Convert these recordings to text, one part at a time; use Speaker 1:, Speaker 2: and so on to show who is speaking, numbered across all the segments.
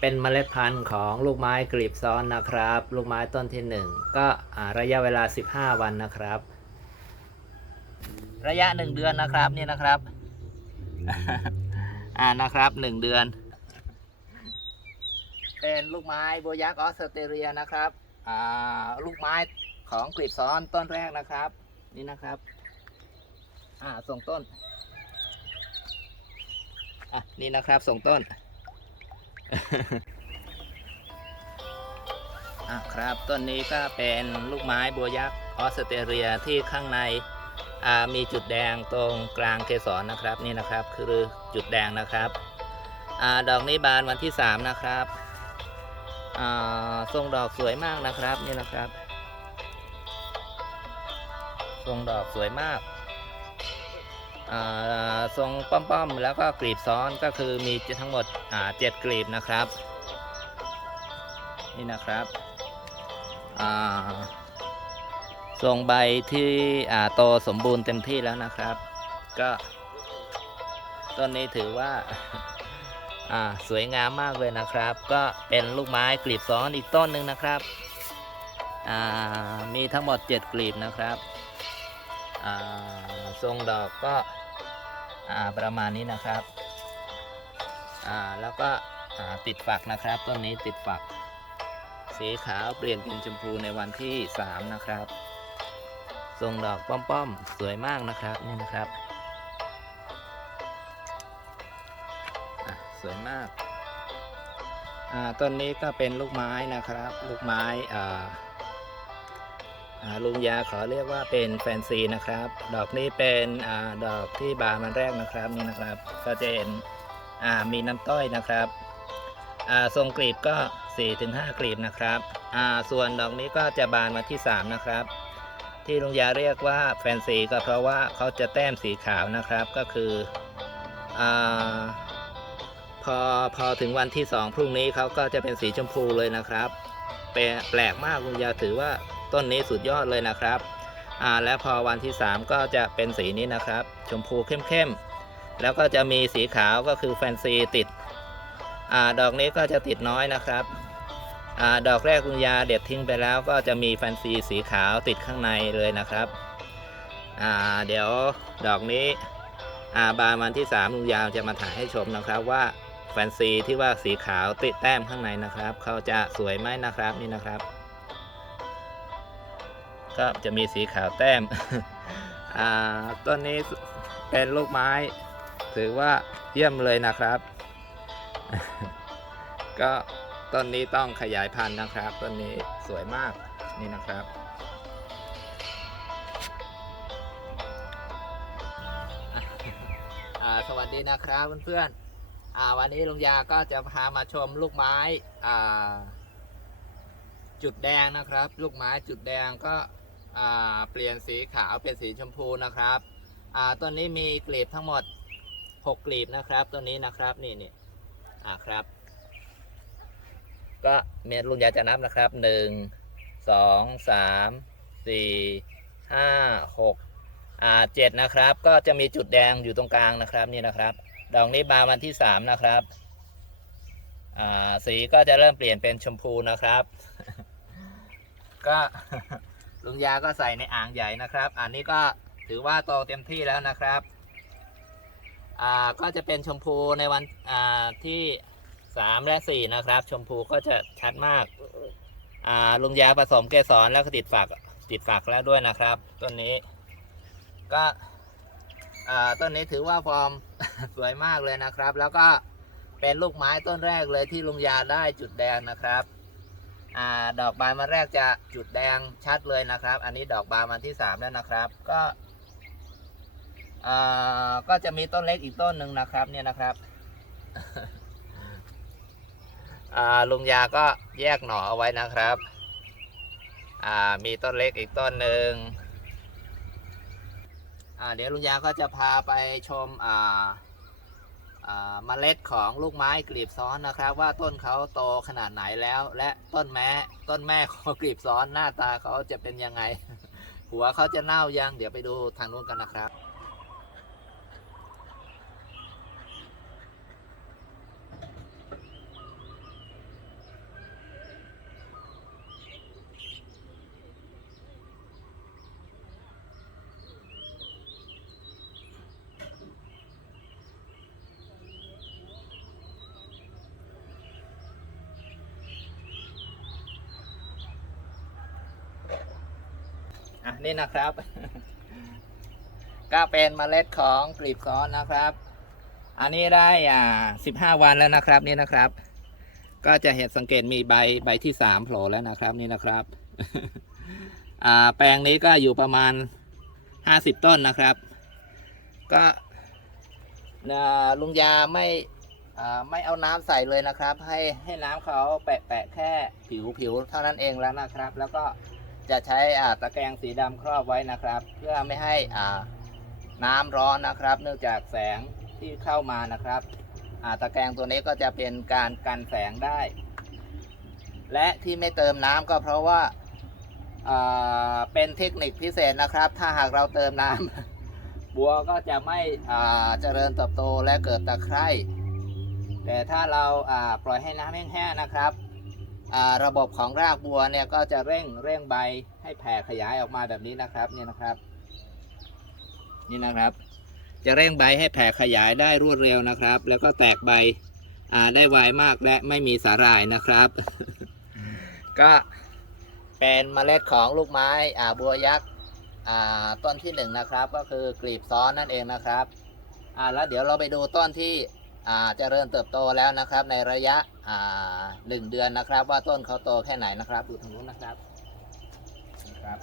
Speaker 1: เป็นเมล็ดพันธุ์ของลูกไม้กลีบซ้อนนะครับ ลูกไม้ต้นที่หนึ่งก็อ่าระยะเวลา 15 วันนะครับ ระยะหนึ่งเดือนนะครับนี่นะครับ อ่านะครับหนึ่งเดือน เป็นลูกไม้โบยักษ์ออสเตรเลียนะครับอ่าลูกไม้ของกลีบซ้อนต้นแรกนะครับ นี่นะครับอ่าส่งต้นอะนี่นะครับส่งต้น อะครับต้นนี้ก็เป็นลูกไม้บัวยักษ์ออสเตรเลียที่ข้างในมีจุดแดงตรงกลางเกสรนะครับนี่นะครับคือจุดแดงนะครับอดอกนี้บานวันที่ 3 นะครับทรงดอกสวยมากนะครับนี่นะครับ ทรงดอกสวยมาก ทรงป้อมๆแล้วก็กลีบซ้อนก็คือมีทั้งหมดเจ็ดกลีบนะครับ นี่นะครับทรงใบที่โตสมบูรณ์เต็มที่แล้วนะครับ ก็ต้นนี้ถือว่าสวยงามมากเลยนะครับ ก็เป็นลูกไม้กลีบซ้อนอีกต้นหนึ่งนะครับมีทั้งหมด 7 กลีบนะครับทรงดอกก็ อ่าประมาณนี้นะครับอ่าแล้วก็อ่าติดฝักนะครับต้นนี้ติดฝัก สีขาวเปลี่ยนเป็นชมพูในวันที่3นะครับทรงดอกป้อมๆสวยมากนะครับนี่นะครับสวยมากต้นนี้ก็เป็นลูกไม้นะครับ ลูกไม้อ่า ลุงยาขอเรียกว่าเป็นแฟนซีนะครับ ดอกนี้เป็นอดอกที่บานมันแรกนะครับนี่นะครับ ก็จะเห็นมีน้ำต้อยนะครับทรงกลีบก็ 4-5 กลีบนะครับส่วนดอกนี้ก็จะบานมาที่ 3 นะครับ ที่ลุงยาเรียกว่าแฟนซีก็เพราะว่าเขาจะแต้มสีขาวนะครับก็คืออ พอพอถึงวันที่2พรุ่งนี้เขาก็จะเป็นสีชมพูเลยนะครับแปลแปลกมากลุงยาถือว่าต้นนี้สุดยอดเลยนะครับอ่าและพอวันที่ 3 ก็จะเป็นสีนี้นะครับ ชมพูเข้มๆแล้วก็จะมีสีขาวก็คือแฟนซีติดอ่าดอกนี้ก็จะติดน้อยนะครับอ่าดอกแรกคุณยาเด็ดทิ้งไปแล้วก็จะมีแฟนซีสีขาวติดข้างในเลยนะครับอ่าเดี๋ยวดอกนี้อ่าบานวันที่3ลุงยาวจะมาถ่ายให้ชมนะครับว่า ฟนซีที่ว่าสีขาวติดแต้มข้างในนะครับ เขาจะสวยไหมนะครับนี่นะครับ ก็จะมีสีขาวแต้มอ่าต้นนี้เป็นลูกไม้ ถือว่าเยี่ยมเลยนะครับ ก็ต้นนี้ต้องขยายพันธุ์นะครับต้นนี้สวยมากนี่นะครับสวัสดีนะครับเพื่อนๆ วันนี้ลุงยาก็จะพามาชมลูกไม้จุดแดงนะครับ ลูกไม้จุดแดงก็เปลี่ยนสีขาวเป็นสีชมพูนะครับต้นนี้มีกลีบทั้งหมด 6 กลีบนะครับต้นนี้นะครับนี่นี่อ่าครับ ก็เมนลุงยาจะนับนะครับหนึ่งสองสามสี่ห้าหกอ่าเจ็ดนะครับ ก็จะมีจุดแดงอยู่ตรงกลางนะครับนี่นะครับ ดอกนี้บานวันที่สามนะครับ สีก็จะเริ่มเปลี่ยนเป็นชมพูนะครับ ก็ลุงยาก็ใส่ในอ่างใหญ่นะครับ อันนี้ก็ถือว่าโตเต็มที่แล้วนะครับอ่าก็จะเป็นชมพูในวันอ่าที่สามและสี่นะครับ ชมพูก็จะชัดมากอ่าลุงยาผสมเกสรแล้วก็ติดฝักติดฝักแล้วด้วยนะครับ ต้นนี้ ก็ ต้นนี้ถือว่าฟอร์มสวยมากเลยนะครับ แล้วก็เป็นลูกไม้ต้นแรกเลยที่ลุงยาได้จุดแดงนะครับอดอกบานมาแรกจะจุดแดงชัดเลยนะครับ อันนี้ดอกบานมาที่สามแล้วนะครับ ก็ก็จะมีต้นเล็กอีกต้นหนึ่งนะครับ เนี่ยนะครับลุงยาก็แยกหน่อเอาไว้นะครับ มีต้นเล็กอีกต้นหนึ่ง เดี๋ยวลุงยาก็จะพาไปชมอ่าเมล็ดของลูกไม้กลีบซ้อนนะครับ ว่าต้นเขาโตขนาดไหนแล้ว และต้นแม้ต้นแม่ของกลีบซ้อนหน้าตาเขาจะเป็นยังไง หัวเขาจะเน่ายังเดี๋ยวไปดูทางนู้นกันนะครับ นี่นะครับ ก็เป็นเมล็ดของกลีบซ้อนนะครับ อันนี้ได้อ่าสิบห้าวันแล้วนะครับ นี่นะครับ ก็จะเห็นสังเกตมีใบใบที่สามโผล่แล้วนะครับ นี่นะครับ อ่าแปลงนี้ก็อยู่ประมาณห้าสิบต้นนะครับ ก็ลุงยาไม่ไม่เอาน้ำใส่เลยนะครับ ให้ให้น้ำเขาแปะแปะแค่ผิวผิวเท่านั้นเองแล้วนะครับ แล้วก็ จะใช้อ่าตะแกรงสีดำครอบไว้นะครับ เพื่อไม่ให้อ่าน้ำร้อนนะครับ เนื่องจากแสงที่เข้ามานะครับอ่าตะแกรงตัวนี้ก็จะเป็นการกันแสงได้ และที่ไม่เติมน้ำก็เพราะว่าาเป็นเทคนิคพิเศษนะครับ ถ้าหากเราเติมน้ำบัวก็จะไม่เจริญเติบโตและเกิดตะไคร่แต่ถ้าเราาปล่อยให้น้ำแห้งๆนะครับ ระบบของรากบัวเนี่ยก็จะเร่งเร่งใบให้แผ่ขยายออกมาแบบนี้นะครับเนี่ยนะครับ นี่นะครับ จะเร่งใบให้แผ่ขยายได้รวดเร็วนะครับ แล้วก็แตกใบได้ไวมากและไม่มีสาหร่ายนะครับ ก็เป็นเมล็ดของลูกไม้อ่าบัวยักษ์อ่าต้นที่หนึ่งนะครับ ก็คือกลีบซ้อนนั่นเองนะครับอ่าแล้วเดี๋ยวเราไปดูต้นที่ เจริญเติบโตแล้วนะครับ ในระยะหนึ่งเดือนนะครับ ว่าต้นเขาโตแค่ไหนนะครับดูทางนู้นนะครับนะครับ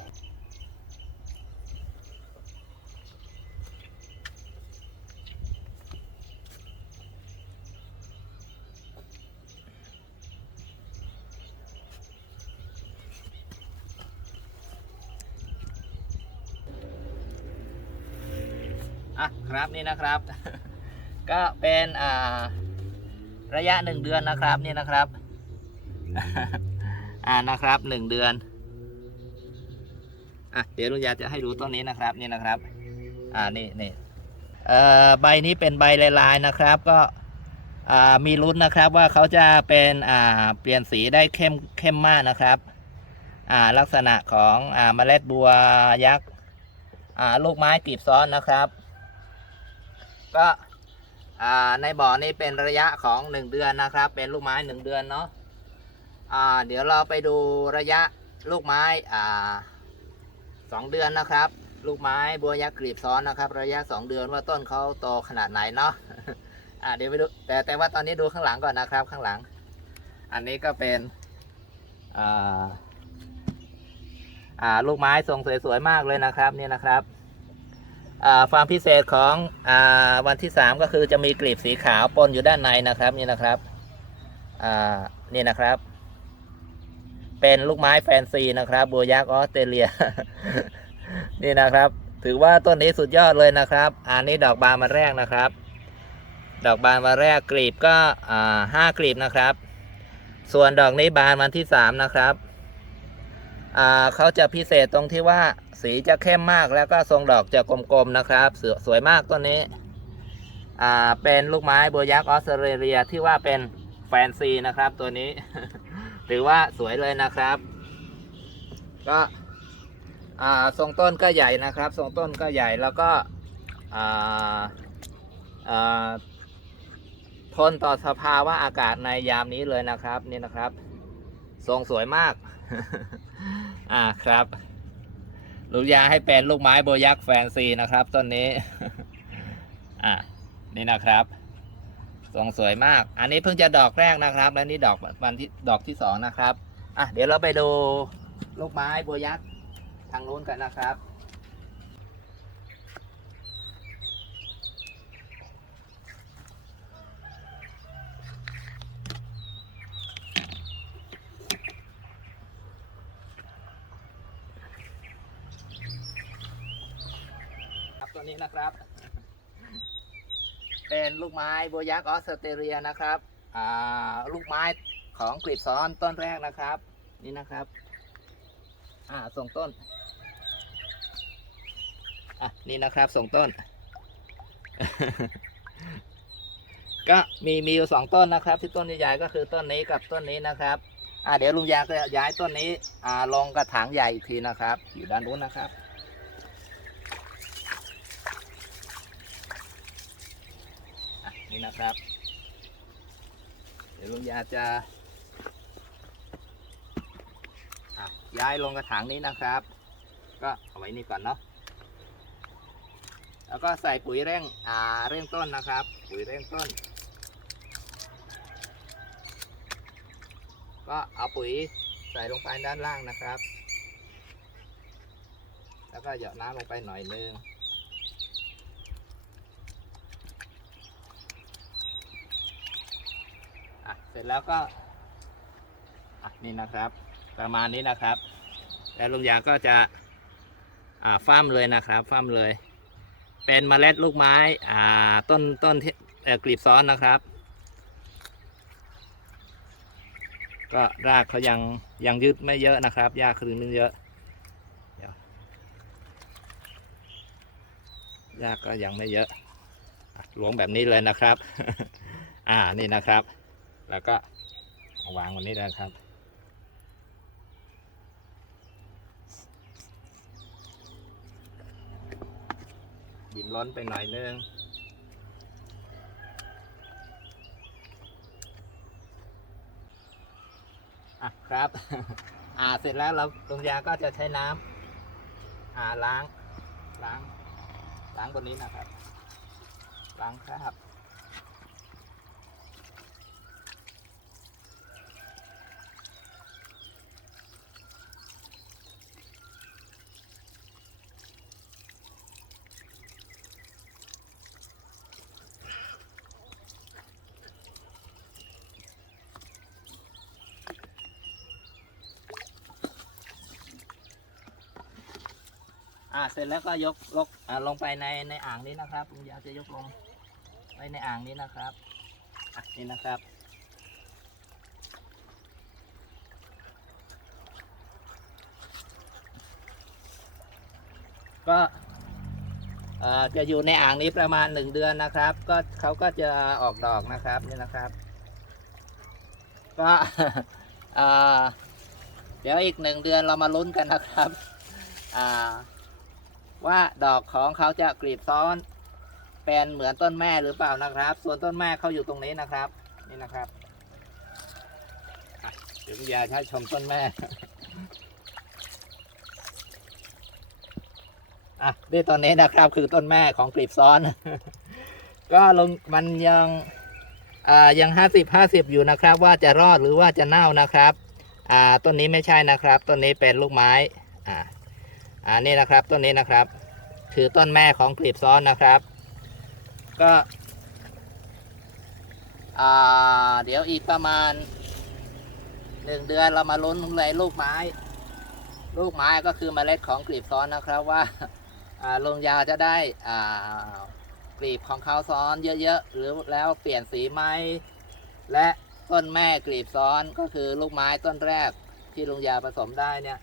Speaker 1: อะครับนี่นะครับ ก็เป็นอ่าระยะหนึ่งเดือนนะครับนี่นะครับ อ่านะครับหนึ่งเดือนอะเดี๋ยวลุงยาจะให้ดูต้นนี้นะครับนี่นะครับ อ่านี่นี่เอ่อใบนี้เป็นใบลายๆนะครับ ก็อ่ามีลุ้นนะครับว่าเขาจะเป็นอ่าเปลี่ยนสีได้เข้มเข้มมากนะครับ อ่าลักษณะของอ่าเมล็ดบัวยักษ์อ่าลูกไม้กลีบซ้อนนะครับ ก็อ่า ในบ่อนี้เป็นระยะของ 1 เดือนนะครับ เป็นลูกไม้ 1 เดือนเนาะเดี๋ยวเราไปดูระยะลูกไม้สองเดือนนะครับ ลูกไม้บัวยักษ์กลีบซ้อนนะครับ ระยะ 2 เดือนว่าต้นเขาโตขนาดไหนเนาะเดี๋ยวไปดูแต่แต่ว่าตอนนี้ดูข้างหลังก่อนนะครับข้างหลัง อันนี้ก็เป็นลูกไม้ทรงสวยๆมากเลยนะครับ นี่นะครับ ความพิเศษของอวันที่ 3 ก็คือจะมีกลีบสีขาวปนอยู่ด้านในนะครับนี่นะครับนี่นะครับ เป็นลูกไม้แฟนซีนะครับบัวยักษ์ออสเตรเลีย นี่นะครับ ถือว่าต้นนี้สุดยอดเลยนะครับ อันนี้ดอกบานมาแรกนะครับ ดอกบานมาแรกกลีบก็ห้ากลีบนะครับ ส่วนดอกนี้บานวันที่สามนะครับเขาจะพิเศษตรงที่ว่า สีจะเข้มมากแล้วก็ทรงดอกจะกลมๆนะครับ สวยสวยมากต้นนี้ อ่า เป็นลูกไม้เบัวยักษ์ออสเตรเลียที่ว่าเป็นแฟนซีนะครับ ตัวนี้ ถือว่าสวยเลยนะครับ ก็อ่าทรงต้นก็ใหญ่นะครับ ทรงต้นก็ใหญ่แล้วก็อ่าอ่าทนต่อสภาวะอากาศในยามนี้เลยนะครับ นี่นะครับ ทรงสวยมาก อ่าครับ ลูกยาให้เป็นลูกไม้โบยักษ์แฟนซีนะครับต้นนี้ อะนี่นะครับทรงสวยมาก อันนี้เพิ่งจะดอกแรกนะครับ และนี่ดอกวันที่ดอกที่สองนะครับ อะเดี๋ยวเราไปดูลูกไม้โบยักษ์ทางนู้นกันนะครับ ตัวนี้นะครับ เป็นลูกไม้โบยักษ์ออสเตรเลียนะครับอ่าลูกไม้ของกลีบซ้อนต้นแรกนะครับ นี่นะครับอ่าส่งต้นอะนี่นะครับส่งต้น ก็มีมีอยู่สองต้นนะครับ ที่ต้นใหญ่ๆก็คือต้นนี้กับต้นนี้นะครับอ่าเดี๋ยวลุงยาก็ย้ายต้นนี้อ่าลงกระถางใหญ่อีกทีนะครับ อยู่ด้านนู้นนะครับ อะ นี่นะครับ เดี๋ยวลุงยาจะอะย้ายลงกระถางนี้นะครับ ก็เอาไว้นี่ก่อนเนาะแล้วก็ใส่ปุ๋ยเร่งอ่าเร่งต้นนะครับ ปุ๋ยเร่งต้น ก็เอาปุ๋ยใส่ลงไปด้านล่างนะครับ แล้วก็หยดน้ำลงไปหน่อยนึง อะ เสร็จแล้วก็อะนี่นะครับ ประมาณนี้นะครับ แล้วลุงยาก็จะอ่าฟ้ามเลยนะครับฟ้ามเลย เป็นมเมล็ดลูกไม้อ่าต้นต้นที่เอ่อกลีบซ้อนนะครับ ก็รากเขายังยังยืดไม่เยอะนะครับหญ้าคืนนึงเยอะยากก็ยังไม่เยอะอะหลวงแบบนี้เลยนะครับ อ่านี่นะครับ แล้วก็วางวันนี้เลยครับ ดินล้อนไปหน่อยนึงอะครับ อ่าเสร็จแล้วเราลุงยาก็จะใช้น้ำอ่าล้างล้างล้างบนนี้นะครับล้างคราบ เสร็จแล้วก็ยกลกอ่าลงไปในในอ่างนี้นะครับลุงยาจะยกลงไว้ในอ่างนี้นะครับอะนี่นะครับ ก็จะอยู่ในอ่างนี้ประมาณหนึ่งเดือนนะครับ ก็เขาก็จะออกดอกนะครับนี่นะครับ ก็เดี๋ยวอีกหนึ่งเดือนเรามาลุ้นกันนะครับ อ่า ว่าดอกของเขาจะกลีบซ้อน เป็นเหมือนต้นแม่หรือเปล่านะครับ ส่วนต้นแม่เขาอยู่ตรงนี้นะครับ นี่นะครับอะเดี๋ยวคุณยาให้ชมต้นแม่อะนี่ตอนนี้นะครับคือต้นแม่ของกลีบซ้อน ก็ลงมันยังอ่ายังห้าสิบห้าสิบอยู่นะครับ ว่าจะรอดหรือว่าจะเน่านะครับ อ่าต้นนี้ไม่ใช่นะครับ ต้นนี้เป็นลูกไม้อ่า อ่านี่นะครับต้นนี้นะครับ คือต้นแม่ของกลีบซ้อนนะครับ ก็เดี๋ยวอีกประมาณหนึ่งเดือนเรามาลุ้นในลูกไม้ ลูกไม้ก็คือเมล็ดของกลีบซ้อนนะครับว่าลงยาจะได้กลีบของเขาซ้อนเยอะๆหรือแล้วเปลี่ยนสีไหมและต้นแม่กลีบซ้อนก็คือลูกไม้ต้นแรกที่ลุงยาผสมได้เนี่ย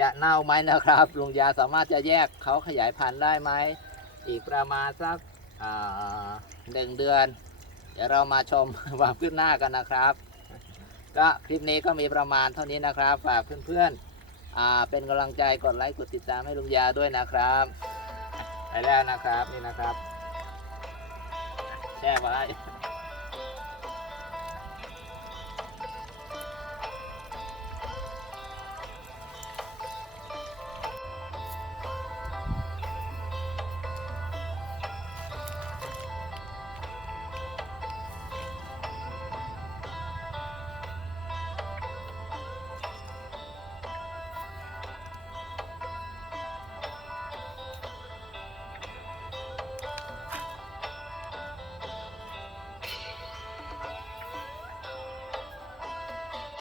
Speaker 1: จะเน่าไหมนะครับลุงยาสามารถจะแยกเขาขยายพันธุ์ได้ไหมอีกประมาณสักหนึ่งเดือน เดี๋ยวเรามาชมความคืบหน้ากันนะครับ ก็คลิปนี้ก็มีประมาณเท่านี้นะครับฝากเพื่อนๆเป็นกำลังใจกดไลค์กดติดตามให้ลุงยาด้วยนะครับไปแล้วนะครับนี่นะครับแช่ไว้